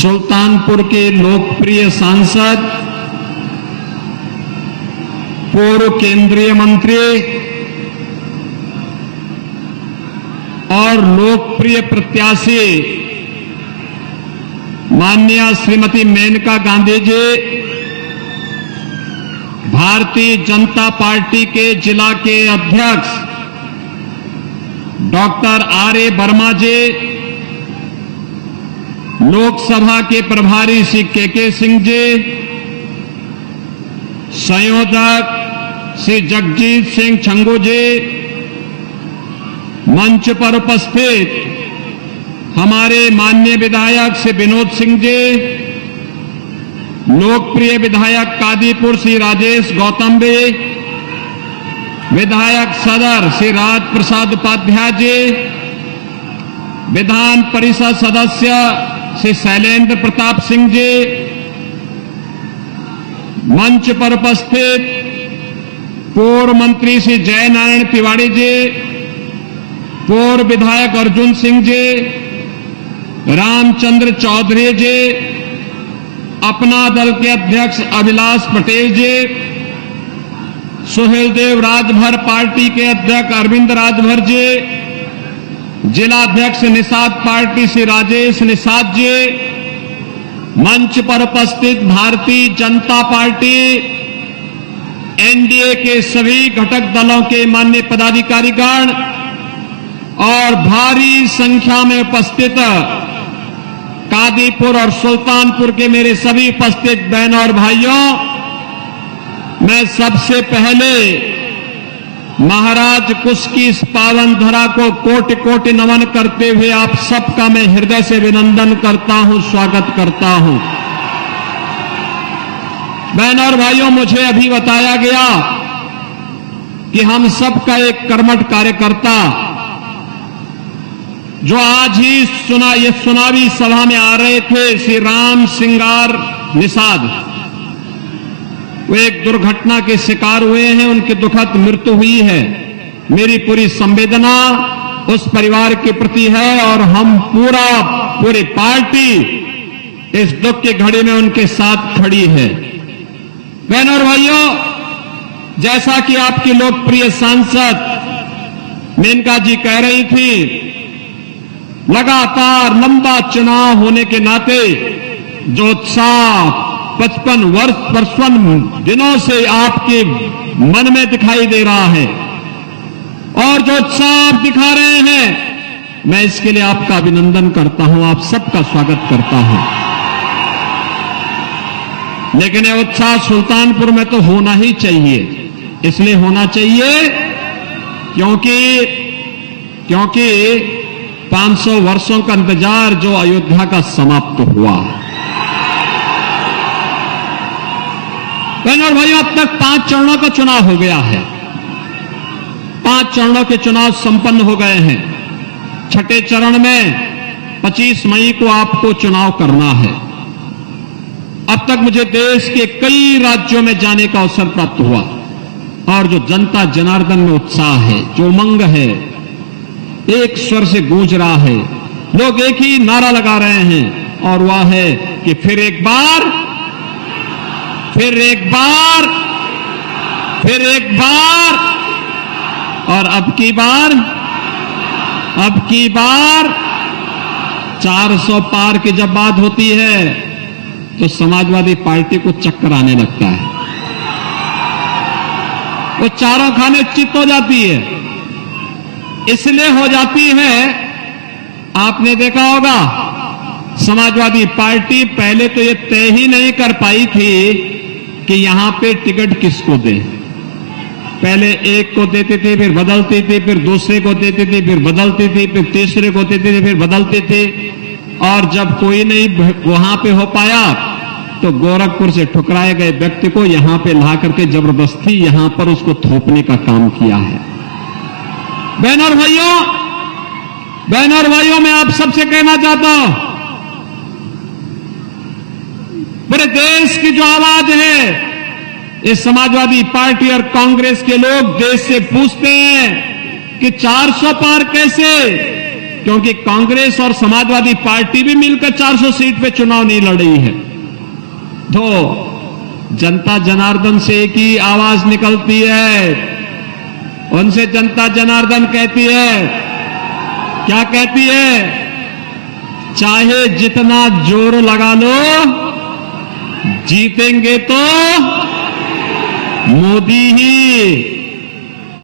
सुल्तानपुर के लोकप्रिय सांसद, पूर्व केंद्रीय मंत्री और लोकप्रिय प्रत्याशी माननीय श्रीमती मेनका गांधी जी, भारतीय जनता पार्टी के जिला के अध्यक्ष डॉक्टर आर.ए. वर्मा जी, लोकसभा के प्रभारी श्री के सिंह जी, संयोजक श्री जगजीत सिंह छंगू जी, मंच पर उपस्थित हमारे माननीय विधायक श्री विनोद सिंह जी, लोकप्रिय विधायक कादीपुर श्री राजेश गौतम जी, विधायक सदर श्री राज प्रसाद उपाध्याय जी, विधान परिषद सदस्य श्री शैलेंद्र प्रताप सिंह जी, मंच पर उपस्थित पूर्व मंत्री श्री जय नारायण तिवारी जी, पूर्व विधायक अर्जुन सिंह जी, रामचंद्र चौधरी जी, अपना दल के अध्यक्ष अभिलाष पटेल जी, सुहेलदेव राजभर पार्टी के अध्यक्ष अरविंद राजभर जी, जिलाध्यक्ष निषाद पार्टी श्री राजेश निषाद जी, मंच पर उपस्थित भारतीय जनता पार्टी एनडीए के सभी घटक दलों के माननीय पदाधिकारीगण और भारी संख्या में उपस्थित कादीपुर और सुल्तानपुर के मेरे सभी उपस्थित बहनों और भाइयों, मैं सबसे पहले महाराज कुश की इस पावन धरा को कोटि कोटि नमन करते हुए आप सबका मैं हृदय से अभिनंदन करता हूं, स्वागत करता हूं। बहनों और भाइयों, मुझे अभी बताया गया कि हम सबका एक कर्मठ कार्यकर्ता जो आज ही ये चुनावी सभा में आ रहे थे, श्री राम सिंगार निषाद, वो एक दुर्घटना के शिकार हुए हैं, उनकी दुखद मृत्यु हुई है। मेरी पूरी संवेदना उस परिवार के प्रति है और हम पूरी पार्टी इस दुख की घड़ी में उनके साथ खड़ी है। बहनों और भाइयों, जैसा कि आपकी लोकप्रिय सांसद मेनका जी कह रही थी, लगातार लंबा चुनाव होने के नाते जो उत्साह 55 दिनों से आपके मन में दिखाई दे रहा है और जो उत्साह आप दिखा रहे हैं, मैं इसके लिए आपका अभिनंदन करता हूं, आप सबका स्वागत करता हूं। लेकिन ये उत्साह सुल्तानपुर में तो होना ही चाहिए। इसलिए होना चाहिए क्योंकि 500 वर्षों का इंतजार जो अयोध्या का समाप्त हुआ। बहनों और भाइयों, अब तक 5 चरणों का चुनाव हो गया है। 5 चरणों के चुनाव संपन्न हो गए हैं। छठे चरण में 25 मई को आपको चुनाव करना है। अब तक मुझे देश के कई राज्यों में जाने का अवसर प्राप्त हुआ और जो जनता जनार्दन में उत्साह है, जो उमंग है, एक स्वर से गूंज रहा है। लोग एक ही नारा लगा रहे हैं और वह है कि फिर एक बार, फिर एक बार, फिर एक बार और अब की बार 400 पार की जब बात होती है तो समाजवादी पार्टी को चक्कर आने लगता है। वो चारों खाने चित हो जाती है। इसलिए हो जाती है, आपने देखा होगा, समाजवादी पार्टी पहले तो ये तय ही नहीं कर पाई थी कि यहां पे टिकट किसको दें। पहले एक को देते थे, फिर बदलते थे, फिर दूसरे को देते थे, फिर बदलते थे, फिर तीसरे को देते थे, फिर बदलते थे। और जब कोई नहीं वहां पे हो पाया तो गोरखपुर से ठुकराए गए व्यक्ति को यहां पे ला करके जबरदस्ती यहां पर उसको थोपने का काम किया है। बहनों और भाइयों, मैं आप सबसे कहना चाहता हूं, पूरे देश की जो आवाज है, इस समाजवादी पार्टी और कांग्रेस के लोग देश से पूछते हैं कि 400 पार कैसे, क्योंकि कांग्रेस और समाजवादी पार्टी भी मिलकर 400 सीट पे चुनाव नहीं लड़ रही है। तो जनता जनार्दन से एक ही आवाज निकलती है, उनसे जनता जनार्दन कहती है, क्या कहती है? चाहे जितना जोर लगा लो, जीतेंगे तो मोदी ही।